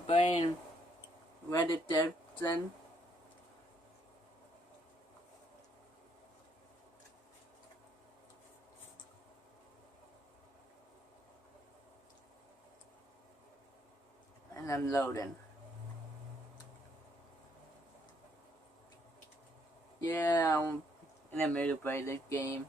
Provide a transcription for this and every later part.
I'm playing Red Dead Redemption. And I'm loading. Yeah, I'm in the middle to play this game.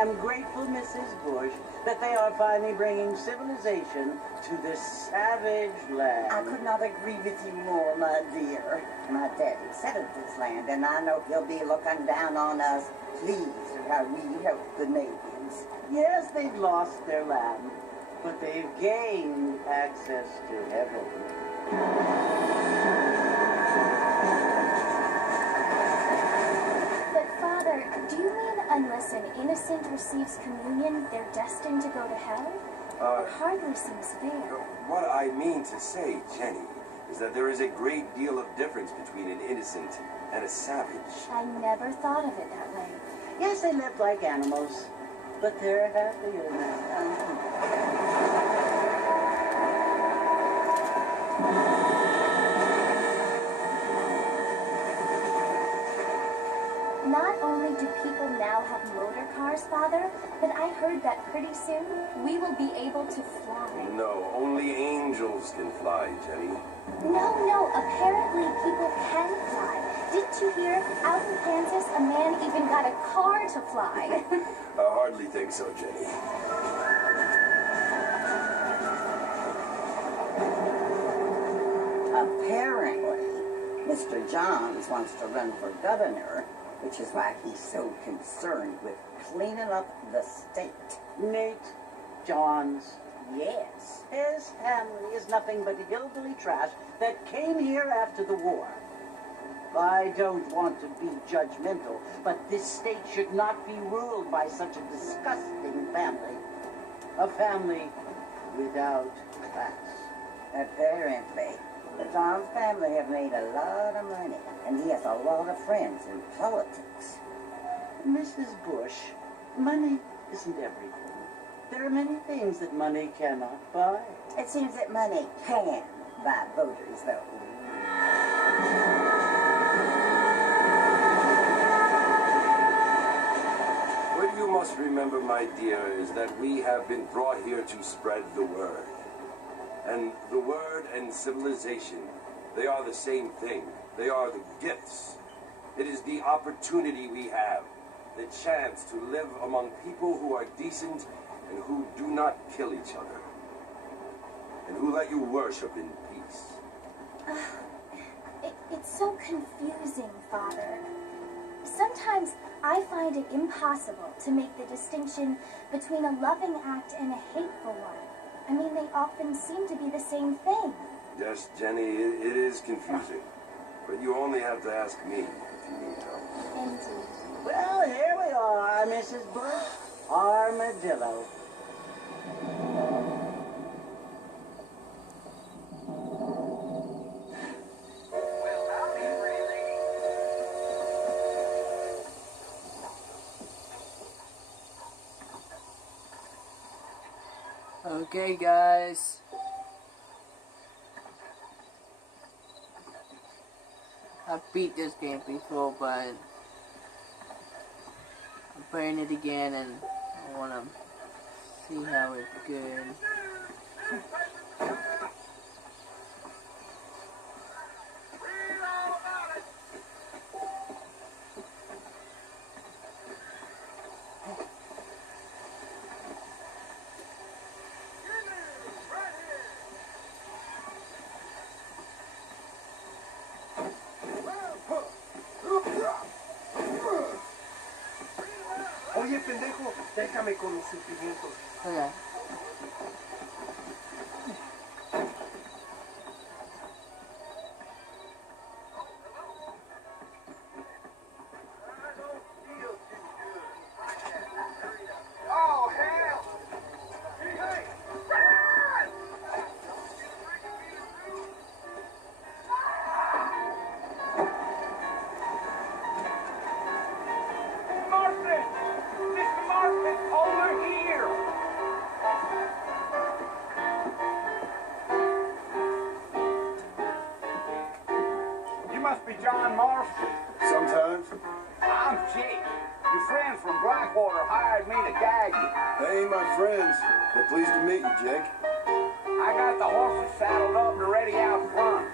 I'm grateful, Mrs. Bush, that they are finally bringing civilization to this savage land. I could not agree with you more, my dear. My daddy settled this land, and I know he'll be looking down on us, pleased at how we help the natives. Yes, they've lost their land, but they've gained access to heaven. Do you mean unless an innocent receives communion, they're destined to go to hell? It hardly seems fair. What I mean to say, Jenny, is that there is a great deal of difference between an innocent and a savage. I never thought of it that way. Yes, they live like animals, but they're happier now. Not only do people now have motor cars, Father, but I heard that pretty soon we will be able to fly. No, only angels can fly, Jenny. No, apparently people can fly. Didn't you hear? Out in Kansas, a man even got a car to fly. I hardly think so, Jenny. Apparently, Mr. Johns wants to run for governor, which is why he's so concerned with cleaning up the state. Nate Johns. Yes. His family is nothing but hillbilly trash that came here after the war. I don't want to be judgmental, but this state should not be ruled by such a disgusting family. A family without class. Apparently. The Johns family have made a lot of money, and he has a lot of friends in politics. Mrs. Bush, money isn't everything. There are many things that money cannot buy. It seems that money can buy voters, though. What you must remember, my dear, is that we have been brought here to spread the word. And the word and civilization, they are the same thing. They are the gifts. It is the opportunity we have. the chance to live among people who are decent and who do not kill each other, and who let you worship in peace. It's so confusing, Father. Sometimes I find it impossible to make the distinction between a loving act and a hateful one. I mean, they often seem to be the same thing. Yes, Jenny, it is confusing. But you only have to ask me if you need help. Indeed. Well, here we are, Mrs. Bush. Armadillo. Okay, guys. I've beat this game before, but I'm playing it again and I want to see how it's good. Oye, pendejo, déjame con los sentimientos. Okay. Oh, hell! Marston! Mr. Marston, over here! You must be John Marston. Sometimes. I'm Jake. Your friends from Blackwater hired me to guide you. They ain't my friends, but pleased to meet you, Jake. I got the horses saddled up and ready out front.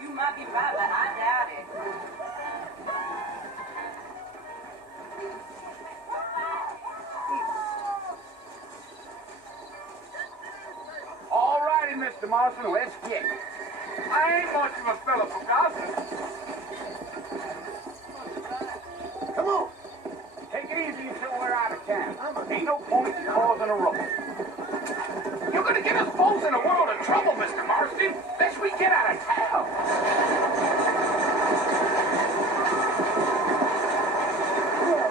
You might be right, but I doubt it. All righty, Mr. Marston, let's get it. I ain't much of a fella for gossip. Come on! Take it easy until we're out of town. Ain't no point in causing a ruckus. You're gonna get us both in a world of trouble, Mr. Marston. Lest we get out of town.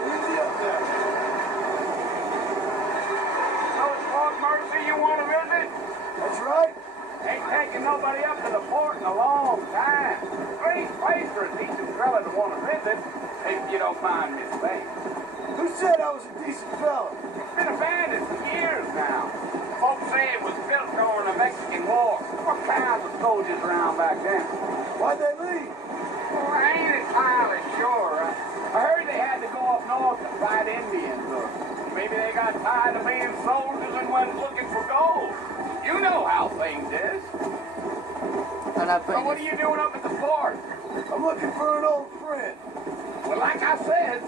Easy up there. So it's Fort Mercy you want to visit? That's right. Ain't taking nobody up to the fort in a long time. Great place for a decent fella to want to visit, if you don't mind me saying. Who said I was a decent fella? It's been abandoned for years now. Folks say it was built during the Mexican War. What kinds of soldiers around back then? Why'd they leave? Well, I ain't entirely sure. I heard they had to go up north to fight Indians. Or maybe they got tired of being soldiers and went looking for gold. You know how things is. And I So play what are this. you doing up at the fort? I'm looking for an old friend. Well, like I said,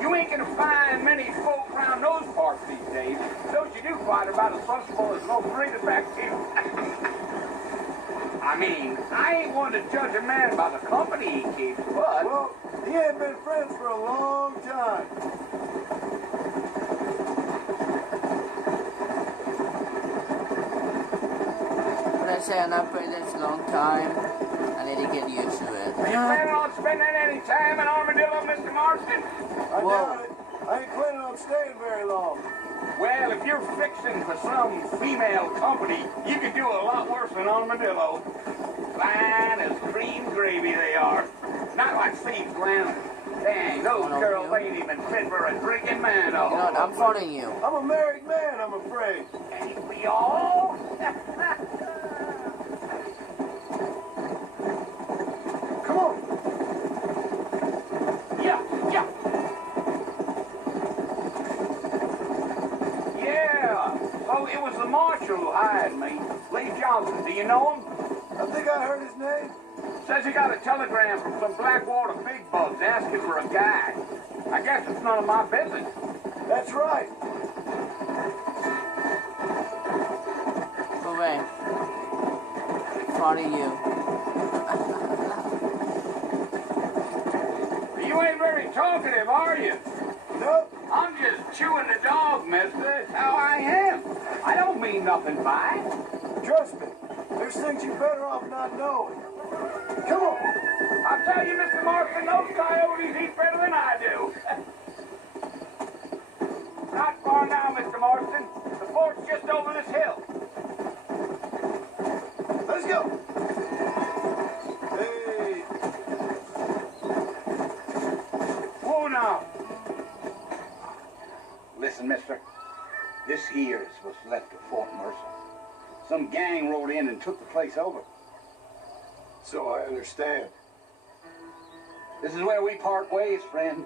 you ain't gonna find many folk around those parts these days. Those you do find are about as sensible as no great effective. I mean, I ain't one to judge a man by the company he keeps, but... Well, he ain't been friends for a long time. When I say I'm not playing this a long time, I need to get used to it. Are you planning on spending any time in Armadillo, Mr. Marston? I Whoa. doubt it. I ain't planning on staying very long. Well, if you're fixing for some female company, you could do a lot worse than Armadillo. Fine as cream gravy they are. Not like Steve's Glen. Dang, those Oh, girls no. ain't even fit for a drinking man. You know what? I'm phoning you. I'm a married man, I'm afraid. Ain't we all? Come on. Yeah. Yeah. Oh, it was the marshal who hired me. Lee John. Mauser. Do you know him? I think I heard his name. Says he got a telegram from some Blackwater big bugs asking for a guy. I guess it's none of my business. That's right. Hooray. Proud of you. You ain't very talkative, are you? Nope. I'm just chewing the dog, mister. That's how I am. I don't mean nothing by it. Trust me. There's things you're better off not knowing. Come on. I'll tell you, Mr. Marston, those coyotes eat better than I do. Not far now, Mr. Marston. The fort's just over this hill. Let's go. Hey. Whoa now. Listen, mister. This here is what's left of Fort Mercer. Some gang rode in and took the place over. So I understand. This is where we part ways, friend.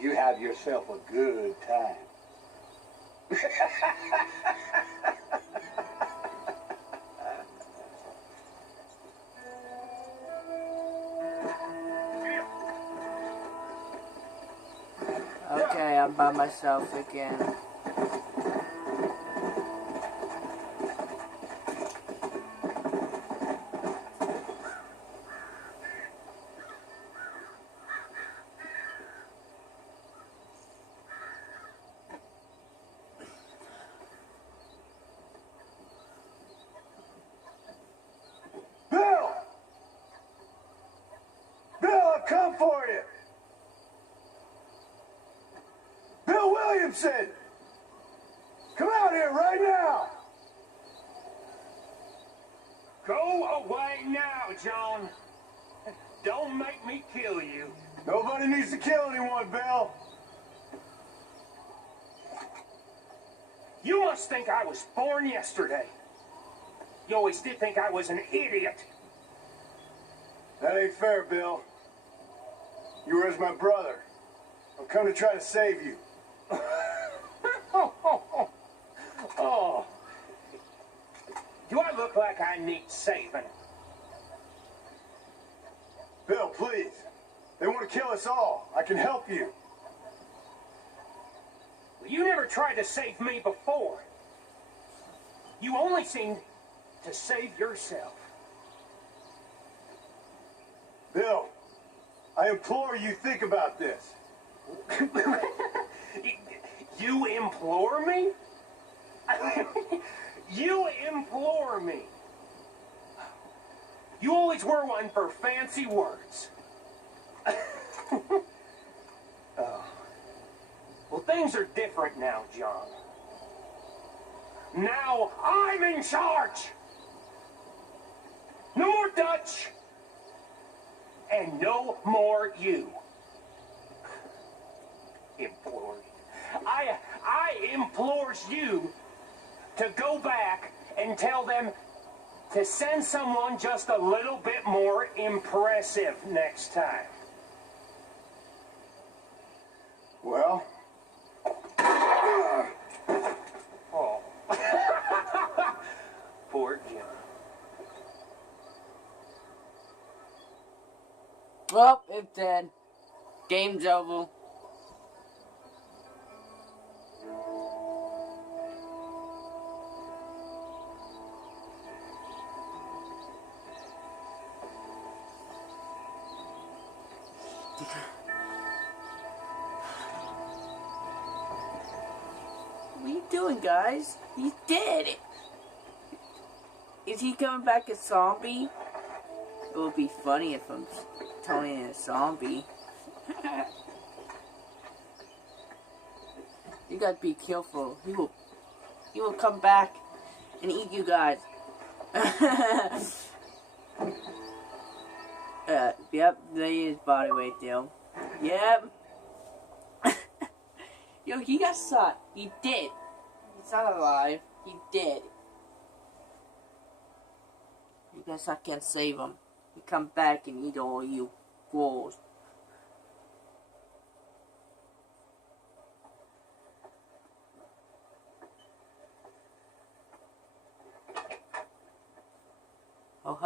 You have yourself a good time. Okay, I'm by myself again. Bill! Bill, I've come for you! Bill Williamson! Come out here right now! Go away now, John. Don't make me kill you. Nobody needs to kill anyone, Bill. You must think I was born yesterday. You always did think I was an idiot. That ain't fair, Bill. You were as my brother. I've come to try to save you. Oh. Do I look like I need saving? Bill, please. They want to kill us all. I can help you. You never tried to save me before. You only seemed to save yourself. Bill, I implore you, think about this. You implore me? You implore me. You always were one for fancy words. Oh. Well, things are different now, John. Now I'm in charge. No more Dutch. And no more you. Implore. I implores you to go back and tell them to send someone just a little bit more impressive next time. Well? Oh. Poor John. Well, it's dead. Game's over. What are you doing, guys? He's dead. Is he coming back a zombie? It would be funny if I'm turning a zombie. You gotta be careful. He will come back and eat you guys. Yep, there is body weight there. Yep. Yo, he got shot. He did. He's not alive. He did. You guys, I can't save him. He come back and eat all you fools.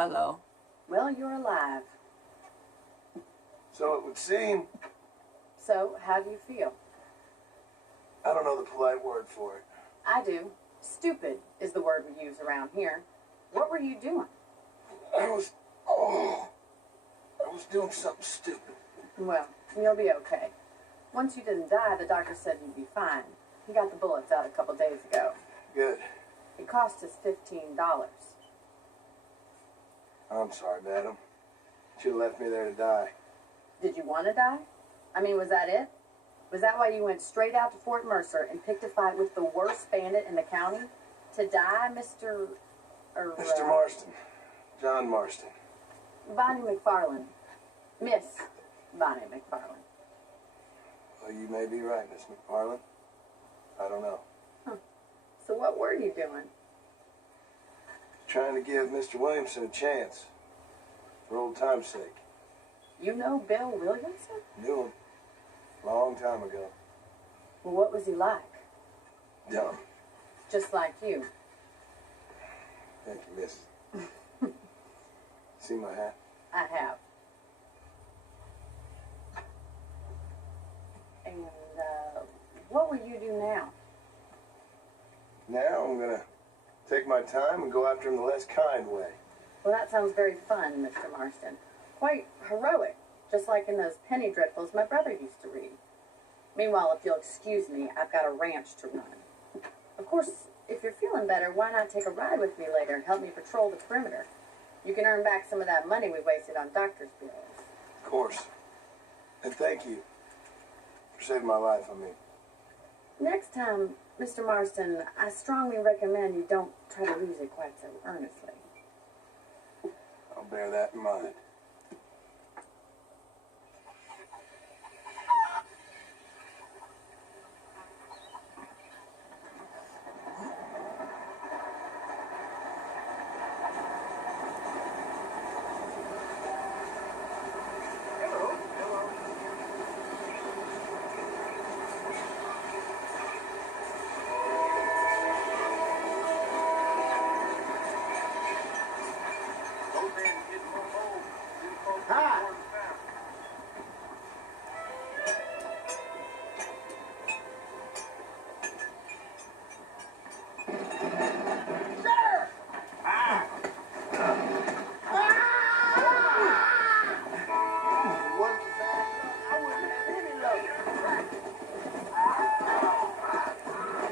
hello. Well, you're alive. So it would seem. So, how do you feel? I don't know the polite word for it. I do. Stupid is the word we use around here. What were you doing? I was doing something stupid. Well, you'll be okay. Once you didn't die, the doctor said you'd be fine. He got the bullets out a couple days ago. Good. It cost us $15. I'm sorry, madam. Should have left me there to die. Did you want to die? I mean, was that it? Was that why you went straight out to Fort Mercer and picked a fight with the worst bandit in the county? To die, Mr. Mr. Marston. John Marston. Bonnie McFarland. Miss Bonnie McFarland. Well, you may be right, Miss McFarland. I don't know. So what were you doing? Trying to give Mr. Williamson a chance. For old time's sake. You know Bill Williamson? Knew him. Long time ago. Well, what was he like? Dumb. Just like you. Thank you, miss. See my hat? I have. And, what will you do now? Now I'm gonna take my time and go after him the less kind way. Well, that sounds very fun, Mr. Marston. Quite heroic, just like in those penny dreadfuls my brother used to read. Meanwhile, if you'll excuse me, I've got a ranch to run. Of course, if you're feeling better, why not take a ride with me later and help me patrol the perimeter? You can earn back some of that money we wasted on doctor's bills. Of course. And thank you for saving my life, I mean. Next time, Mr. Marston, I strongly recommend you don't try to lose it quite so earnestly. I'll bear that in mind.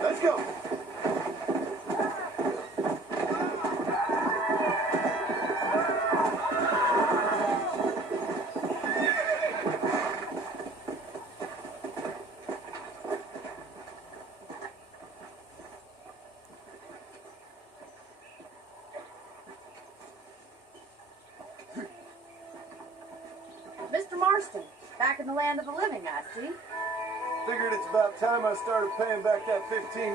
Let's go. Mr. Marston, back in the land of the living, I see. Figured it's about time I started paying back that $15.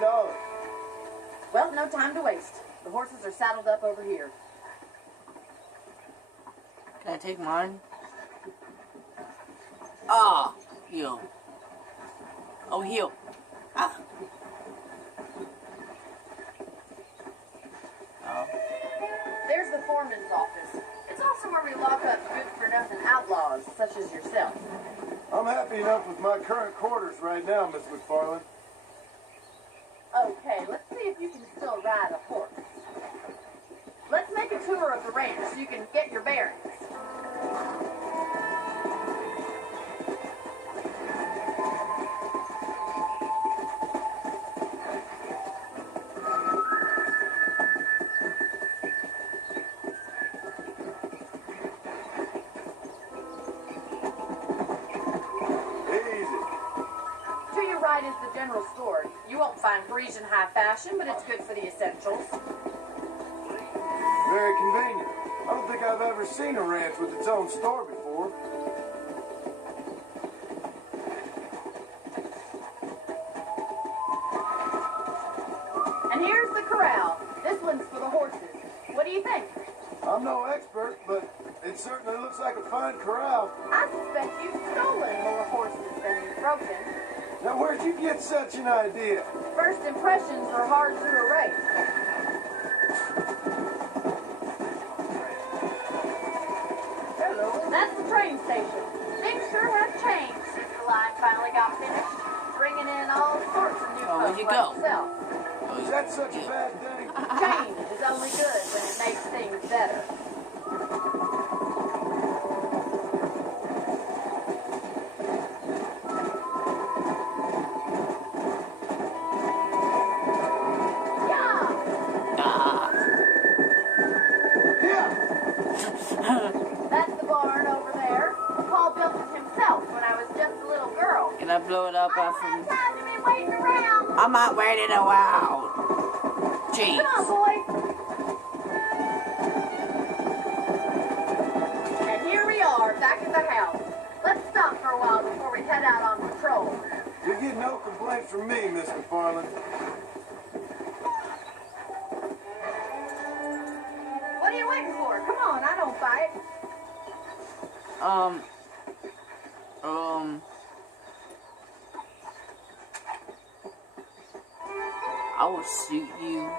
Well, no time to waste. The horses are saddled up over here. Can I take mine? Ah, heal. Oh, heal. Ah. Oh. There's the foreman's office. It's also where we lock up good-for-nothing outlaws, such as yourself. I'm happy enough with my current quarters right now, Miss McFarland. Okay, let's see if you can still ride a horse. Let's make a tour of the ranch so you can get your bearings. Right is the general store. You won't find Parisian high fashion, but it's good for the essentials. Very convenient. I don't think I've ever seen a ranch with its own store before. And here's the corral. This one's for the horses. What do you think? I'm no expert, but it certainly looks like a fine corral. I suspect you've stolen more horses than you've broken. Now, where'd you get such an idea? First impressions are hard to erase. finally got finished, bringing in all sorts of new Oh, where'd folks you like go? yourself. Is that such a bad thing? Change is only good when it makes things better. Yeah! Ah. That's the barn over there. Paul built it himself when I was just a little girl. Can I blow it up I after don't me? have time to be waiting around. I'm not waiting around. Jeez. Come on, boy. And here we are, back at the house. Let's stop for a while before we head out on patrol. You get no complaints from me, Miss McFarland. What are you waiting for? Come on, I don't fight. I will shoot you.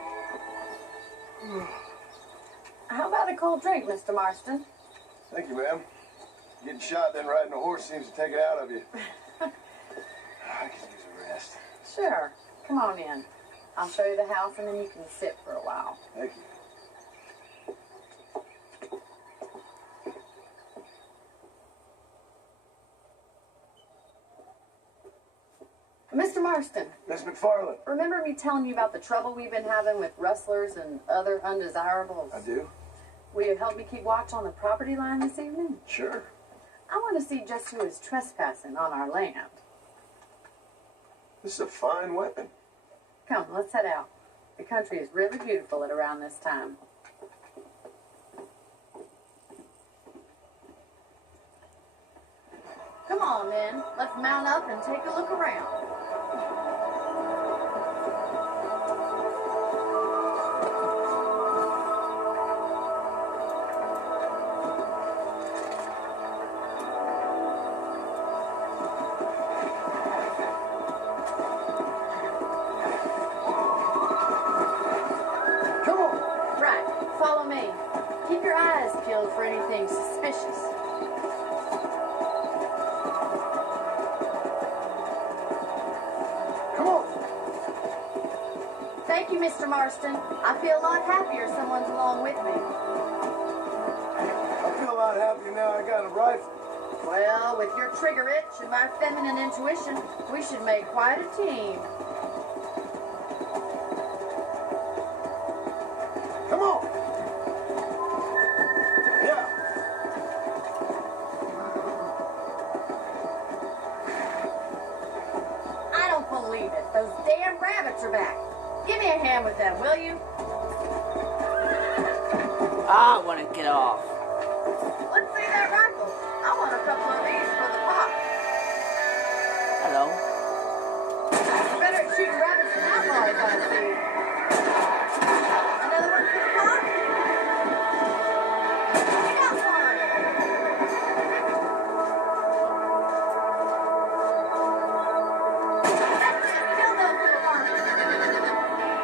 How about a cold drink, Mr. Marston? Thank you, ma'am. Getting shot, then riding a horse seems to take it out of you. I could use a rest. Sure. Come on in. I'll show you the house and then you can sit for a while. Thank you. Mr. Marston, Miss McFarland. remember me telling you about the trouble we've been having with rustlers and other undesirables? I do? Will you help me keep watch on the property line this evening? Sure. I want to see just who is trespassing on our land. This is a fine weapon. Come, let's head out. The country is really beautiful at around this time. Come on, men. Let's mount up and take a look around. Come on! Right, follow me. Keep your eyes peeled for anything suspicious. Come on! Thank you, Mr. Marston. I feel a lot happier someone's along with me. I feel a lot happier now I got a rifle. Well, with your trigger itch and my feminine intuition, we should make quite a team. Come on! Yeah! I don't believe it. Those damn rabbits are back. Give me a hand with them, will you? I want to get off. Let's see that rifle. I want a couple of these for the pot. Hello. You better at shooting rabbits and outlaws, I see. Another one for the pot? You got one. That's it. Kill those little monkeys.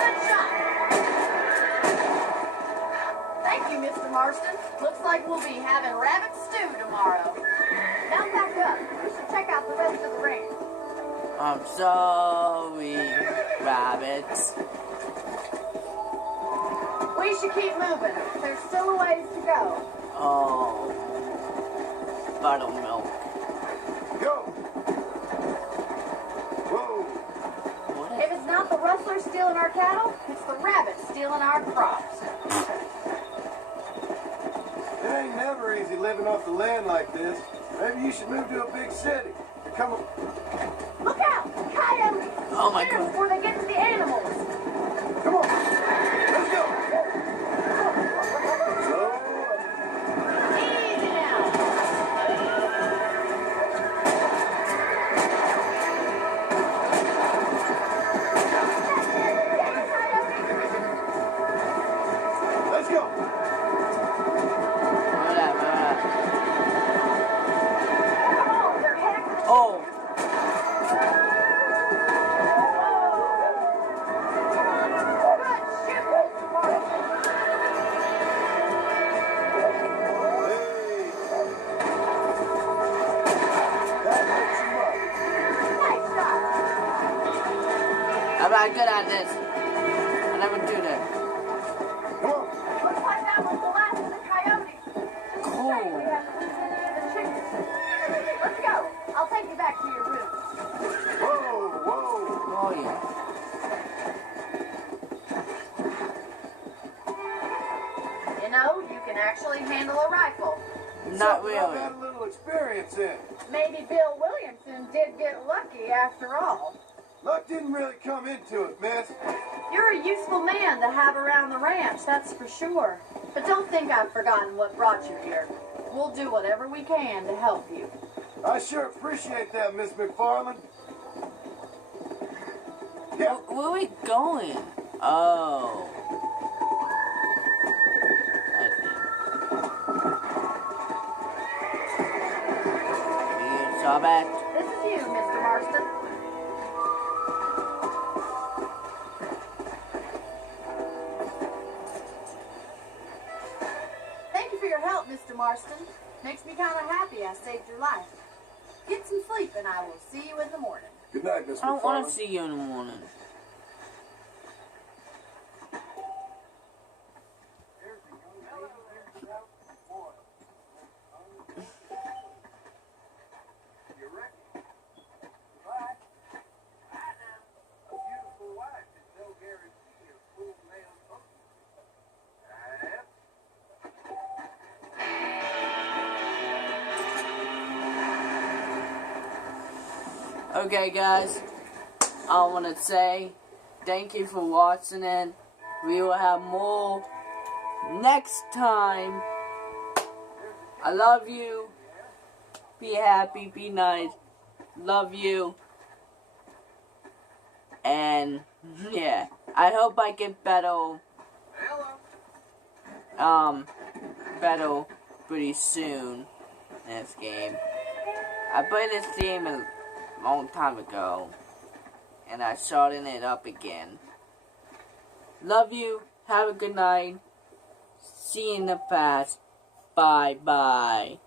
Good shot. Thank you, Mr. Marston. Looks like we'll be having rabbit stew tomorrow. Now back up. We should check out the rest of the range. I'm sorry, rabbits. We should keep moving. There's still a ways to go. Oh, buttermilk. Go! Whoa! What? If it's not the rustlers stealing our cattle, it's the rabbits stealing our crops. It ain't never easy living off the land like this. Maybe you should move to a big city. Come on. Look out! Coyotes! Oh my Get 'em God. before they get to the animals. Come on. Let's go. Slow up. Easy now. Let's go. Whatever. Oh, they're heading for the Oh, not good at this. I never do that. Come on. Looks like that was the last of the coyotes. Cool. We haven't lose any of the chickens. Let's go. I'll take you back to your room. Whoa, whoa. Oh yeah. You know, you can actually handle a rifle. Not Something I've really. had a little experience in. Maybe Bill Williamson did get lucky after all. Luck didn't really come into it, miss. You're a useful man to have around the ranch, that's for sure. But don't think I've forgotten what brought you here. We'll do whatever we can to help you. I sure appreciate that, Miss McFarland. Yeah. Where are we going? Oh. I think. You saw that? This is you, Mr. Marston. Thank you for your help, Mr. Marston. Makes me kind of happy I saved your life. Get some sleep and I will see you in the morning. Good night, Miss I don't want to McFarland. see you in the morning. Okay, guys, I want to say thank you for watching, and we will have more next time. I love you. Be happy, be nice. Love you. And, yeah, I hope I get better, better pretty soon in this game. I played this game a long time ago, and I started it up again. Love you. Have a good night. See you in the past. Bye bye.